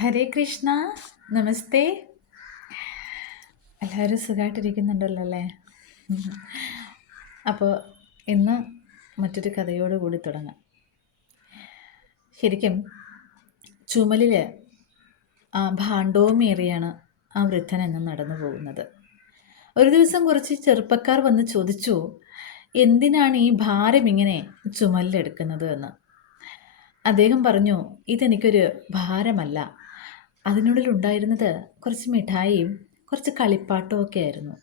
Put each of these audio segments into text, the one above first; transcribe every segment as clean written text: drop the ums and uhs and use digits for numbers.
ഹരേ കൃഷ്ണ. നമസ്തേ. എല്ലാവരും സുഖമായിട്ടിരിക്കുന്നുണ്ടല്ലോ അല്ലേ? അപ്പോൾ ഇന്ന് മറ്റൊരു കഥയോട് കൂടി തുടങ്ങാം. ശരിക്കും ചുമലിൽ ഭാണ്ഡവുമേറിയാണ് ആ വൃദ്ധൻ എന്ന് നടന്നു പോകുന്നത്. ഒരു ദിവസം കുറച്ച് ചെറുപ്പക്കാർ വന്ന് ചോദിച്ചു, എന്തിനാണ് ഈ ഭാരം ഇങ്ങനെ ചുമലിലെടുക്കുന്നത് എന്ന്. അദ്ദേഹം പറഞ്ഞു, ഇതെനിക്കൊരു ഭാരമല്ല, അതിനുള്ളിലുണ്ടായിരുന്നത് കുറച്ച് മിഠായിയും കുറച്ച് കളിപ്പാട്ടവും ഒക്കെ ആയിരുന്നു.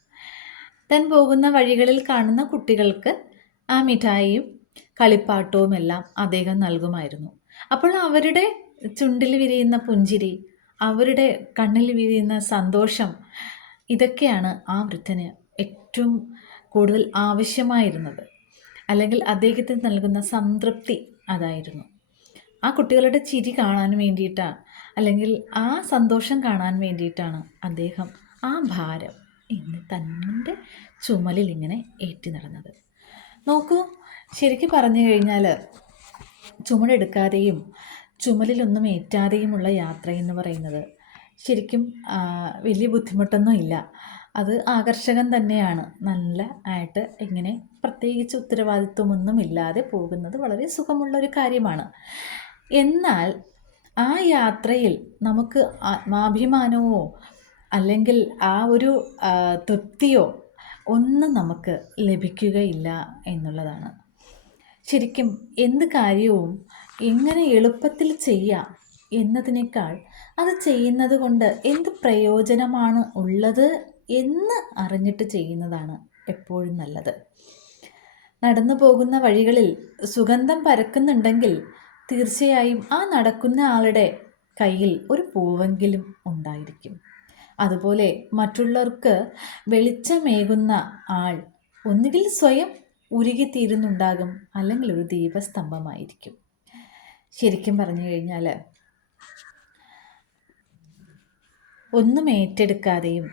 താൻ പോകുന്ന വഴികളിൽ കാണുന്ന കുട്ടികൾക്ക് ആ മിഠായിയും കളിപ്പാട്ടവും എല്ലാം അദ്ദേഹം നൽകുമായിരുന്നു. അപ്പോൾ അവരുടെ ചുണ്ടിൽ വിരിയുന്ന പുഞ്ചിരി, അവരുടെ കണ്ണിൽ വിരിയുന്ന സന്തോഷം, ഇതൊക്കെയാണ് ആ വൃദ്ധന് ഏറ്റവും കൂടുതൽ ആവശ്യമായിരുന്നത്. അല്ലെങ്കിൽ അദ്ദേഹത്തിന് നൽകുന്ന സംതൃപ്തി അതായിരുന്നു. ആ കുട്ടികളുടെ ചിരി കാണാൻ വേണ്ടിയിട്ടാണ്, അല്ലെങ്കിൽ ആ സന്തോഷം കാണാൻ വേണ്ടിയിട്ടാണ് അദ്ദേഹം ആ ഭാരം ഇന്ന് തൻ്റെ ചുമലിൽ ഇങ്ങനെ ഏറ്റി നടന്നത്. നോക്കൂ, ശരിക്കും പറഞ്ഞു കഴിഞ്ഞാൽ ചുമടെടുക്കാതെയും ചുമലിലൊന്നും ഏറ്റാതെയുമുള്ള യാത്ര എന്ന് പറയുന്നത് ശരിക്കും വലിയ ബുദ്ധിമുട്ടൊന്നും ഇല്ല. അത് ആകർഷകം തന്നെയാണ്. നല്ല ആയിട്ട് ഇങ്ങനെ പ്രത്യേകിച്ച് ഉത്തരവാദിത്വമൊന്നും ഇല്ലാതെ പോകുന്നത് വളരെ സുഖമുള്ളൊരു കാര്യമാണ്. എന്നാൽ ആ യാത്രയിൽ നമുക്ക് ആത്മാഭിമാനമോ അല്ലെങ്കിൽ ആ ഒരു തൃപ്തിയോ ഒന്നും നമുക്ക് ലഭിക്കുകയില്ല എന്നുള്ളതാണ്. ശരിക്കും എന്ത് കാര്യവും എങ്ങനെ എളുപ്പത്തിൽ ചെയ്യാം എന്നതിനേക്കാൾ അത് ചെയ്യുന്നത് കൊണ്ട് എന്ത് പ്രയോജനമാണ് ഉള്ളത് എന്ന് അറിഞ്ഞിട്ട് ചെയ്യുന്നതാണ് എപ്പോഴും നല്ലത്. നടന്നു പോകുന്ന വഴികളിൽ സുഗന്ധം പരക്കുന്നുണ്ടെങ്കിൽ തീർച്ചയായും ആ നടക്കുന്ന ആളുടെ കയ്യിൽ ഒരു പൂവെങ്കിലും ഉണ്ടായിരിക്കും. അതുപോലെ മറ്റുള്ളവർക്ക് വെളിച്ചമേകുന്ന ആൾ ഒന്നുകിൽ സ്വയം ഉരുകിത്തീരുന്നുണ്ടാകും, അല്ലെങ്കിൽ ഒരു ദീപസ്തംഭമായിരിക്കും. ശരിക്കും പറഞ്ഞു കഴിഞ്ഞാൽ ഒന്നും ഏറ്റെടുക്കാതെയും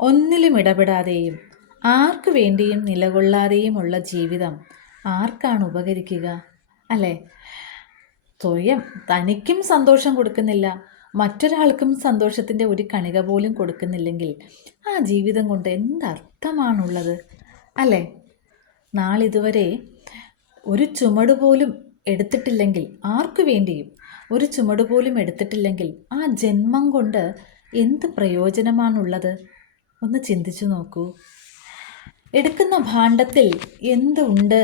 ഒന്നിലും ഇടപെടാതെയും ആർക്കു വേണ്ടിയും നിലകൊള്ളാതെയുമുള്ള ജീവിതം ആർക്കാണ് ഉപകരിക്കുക? അല്ലേ? സ്വയം തനിക്കും സന്തോഷം കൊടുക്കുന്നില്ല, മറ്റൊരാൾക്കും സന്തോഷത്തിൻ്റെ ഒരു കണിക പോലും കൊടുക്കുന്നില്ലെങ്കിൽ ആ ജീവിതം കൊണ്ട് എന്തർത്ഥമാണുള്ളത്? അല്ലേ? നാളിതുവരെ ഒരു ചുമട് പോലും എടുത്തിട്ടില്ലെങ്കിൽ, ആർക്കു വേണ്ടിയും ഒരു ചുമട് പോലും എടുത്തിട്ടില്ലെങ്കിൽ ആ ജന്മം കൊണ്ട് എന്ത് പ്രയോജനമാണുള്ളത്? ഒന്ന് ചിന്തിച്ചു നോക്കൂ. എടുക്കുന്ന ഭാണ്ഡത്തിൽ എന്തുണ്ട്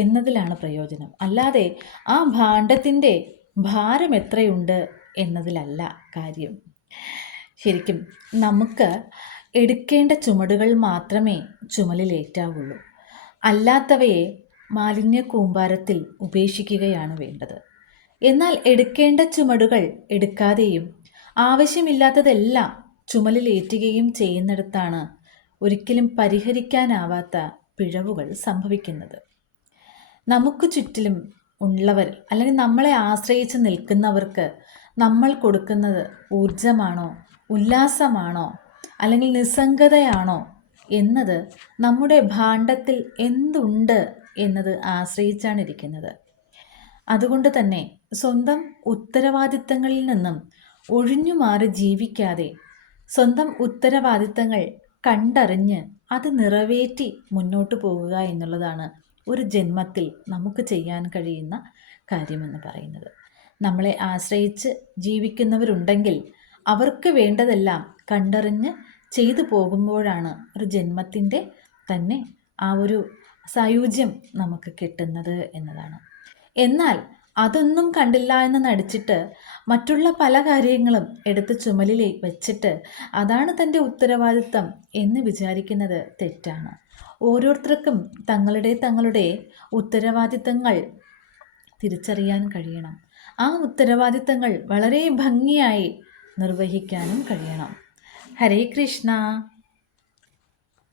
എന്നതിലാണ് പ്രയോജനം, അല്ലാതെ ആ ഭാണ്ഡത്തിൻ്റെ ഭാരം എത്രയുണ്ട് എന്നതിലല്ല കാര്യം. ശരിക്കും നമുക്ക് എടുക്കേണ്ട ചുമടുകൾ മാത്രമേ ചുമലിലേറ്റാവുള്ളൂ. അല്ലാത്തവയെ മാലിന്യ കൂമ്പാരത്തിൽ ഉപേക്ഷിക്കുകയാണ് വേണ്ടത്. എന്നാൽ എടുക്കേണ്ട ചുമടുകൾ എടുക്കാതെയും ആവശ്യമില്ലാത്തതെല്ലാം ചുമലിലേറ്റുകയും ചെയ്യുന്നിടത്താണ് ഒരിക്കലും പരിഹരിക്കാനാവാത്ത പിഴവുകൾ സംഭവിക്കുന്നത്. നമുക്ക് ചുറ്റിലും ഉള്ളവർ, അല്ലെങ്കിൽ നമ്മളെ ആശ്രയിച്ച് നിൽക്കുന്നവർക്ക് നമ്മൾ കൊടുക്കുന്നത് ഊർജമാണോ, ഉല്ലാസമാണോ, അല്ലെങ്കിൽ നിസ്സംഗതയാണോ എന്നത് നമ്മുടെ ഭാണ്ഡത്തിൽ എന്തുണ്ട് എന്നത് ആശ്രയിച്ചാണ് ഇരിക്കുന്നത്. അതുകൊണ്ട് തന്നെ സ്വന്തം ഉത്തരവാദിത്തങ്ങളിൽ നിന്നും ഒഴിഞ്ഞു മാറി ജീവിക്കാതെ സ്വന്തം ഉത്തരവാദിത്തങ്ങൾ കണ്ടറിഞ്ഞ് അത് നിറവേറ്റി മുന്നോട്ട് പോകുക എന്നുള്ളതാണ് ഒരു ജന്മത്തിൽ നമുക്ക് ചെയ്യാൻ കഴിയുന്ന കാര്യമെന്ന് പറയുന്നത്. നമ്മളെ ആശ്രയിച്ച് ജീവിക്കുന്നവരുണ്ടെങ്കിൽ അവർക്ക് വേണ്ടതെല്ലാം കണ്ടറിഞ്ഞ് ചെയ്തു പോകുമ്പോഴാണ് ഒരു ജന്മത്തിൻ്റെ തന്നെ ആ ഒരു സായുജ്യം നമുക്ക് കിട്ടുന്നത് എന്നതാണ്. എന്നാൽ അതൊന്നും കണ്ടില്ല എന്ന് നടിച്ചിട്ട് മറ്റുള്ള പല കാര്യങ്ങളും എടുത്ത് ചുമലിൽ വെച്ചിട്ട് അതാണ് തൻ്റെ ഉത്തരവാദിത്തം എന്ന് വിചാരിക്കുന്നത് തെറ്റാണ്. ഓരോരുത്തർക്കും തങ്ങളുടെ ഉത്തരവാദിത്തങ്ങൾ തിരിച്ചറിയാൻ കഴിയണം. ആ ഉത്തരവാദിത്തങ്ങൾ വളരെ ഭംഗിയായി നിർവഹിക്കാനും കഴിയണം. ഹരേ കൃഷ്ണ.